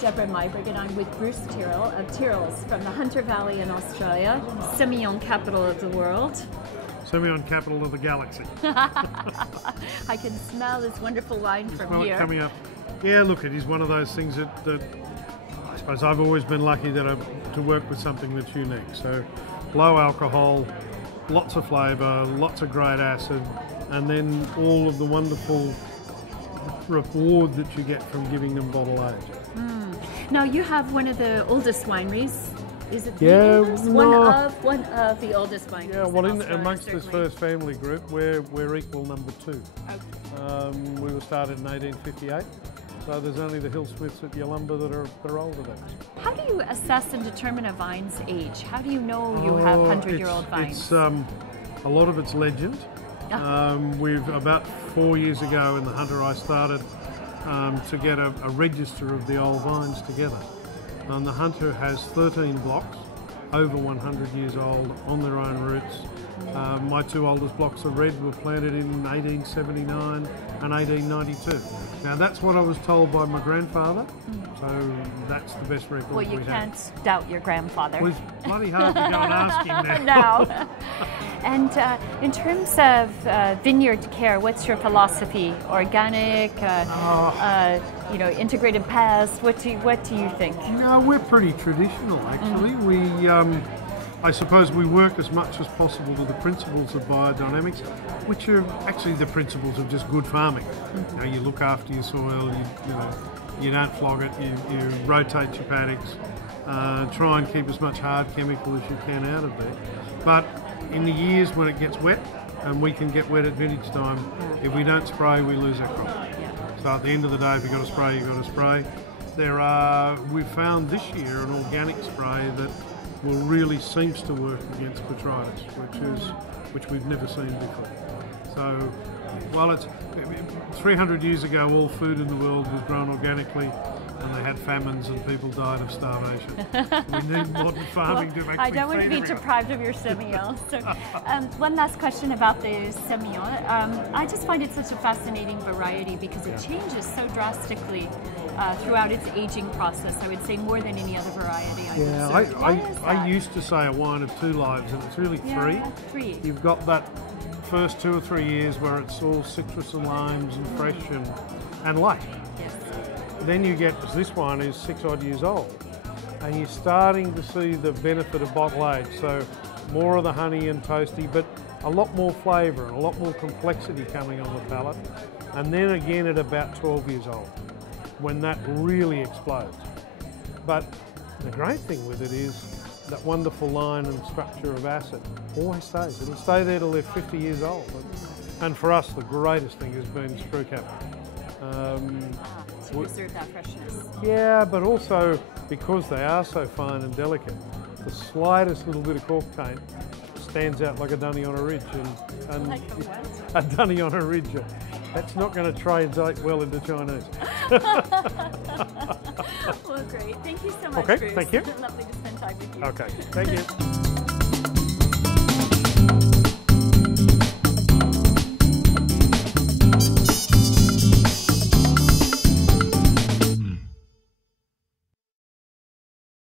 Debra Meiburg, and I'm with Bruce Tyrrell of Tyrrell's from the Hunter Valley in Australia, Semillon, capital of the world. Semillon, capital of the galaxy. I can smell this wonderful wine from here. Coming up. Yeah, look, it is one of those things that I suppose I've always been lucky that to work with something that's unique. So low alcohol, lots of flavour, lots of great acid, and then all of the wonderful reward that you get from giving them bottle age. Now you have one of the oldest wineries. Is it Yeah, oldest? no. One of the oldest wineries. Yeah, well, in amongst this first family group, we're equal number 2. Okay. We were started in 1858, so there's only the Hillsmiths at Yalumba that are older than us. How do you assess and determine a vine's age? How do you know you have 100-year-old vines? It's a lot of it's legend. We've about 4 years ago in the Hunter I started to get a register of the old vines together. And the Hunter has 13 blocks over 100 years old on their own roots. My 2 oldest blocks of red were planted in 1879 and 1892. Now that's what I was told by my grandfather, so that's the best record we have. Well, you can't doubt your grandfather. It was bloody hard to go and ask him now. No. And in terms of vineyard care, what's your philosophy? Organic, integrated pest? What do you think? No, we're pretty traditional actually. I suppose we work as much as possible to the principles of biodynamics, which are actually the principles of just good farming. You look after your soil, you don't flog it, you rotate your paddocks, try and keep as much hard chemical as you can out of there. But in the years when it gets wet, and we can get wet at vintage time, if we don't spray, we lose our crop. So at the end of the day, if you've got to spray, you've got to spray. We've found this year an organic spray that really seems to work against botrytis, which we've never seen before. So, while it's 300 years ago, all food in the world was grown organically, and they had famines and people died of starvation. We need modern farming to actually I don't want to be everyone. deprived of your Semillon. So, one last question about the Semillon. I just find it such a fascinating variety because it changes so drastically throughout its aging process. I would say more than any other variety I've observed. I used to say a wine of 2 lives, and it's really 3. Yeah, 3. You've got that first 2 or 3 years where it's all citrus and limes and fresh and light. Yes. Then you get, this wine is 6 odd years old, and you're starting to see the benefit of bottle age. So more of the honey and toasty, but a lot more flavour and a lot more complexity coming on the palate. And then again at about 12 years old, when that really explodes. But the great thing with it is that wonderful line and structure of acid always stays. It'll stay there till they're 50 years old. And for us, the greatest thing has been screw cap. To preserve that freshness. Yeah, but also because they are so fine and delicate, the slightest little bit of cork taint stands out like a dunny on a ridge. And like a what? A dunny on a ridge. That's not going to translate well into Chinese. Well, great. Thank you so much, Okay, Bruce. thank you. Lovely to spend time with you. Okay, thank you.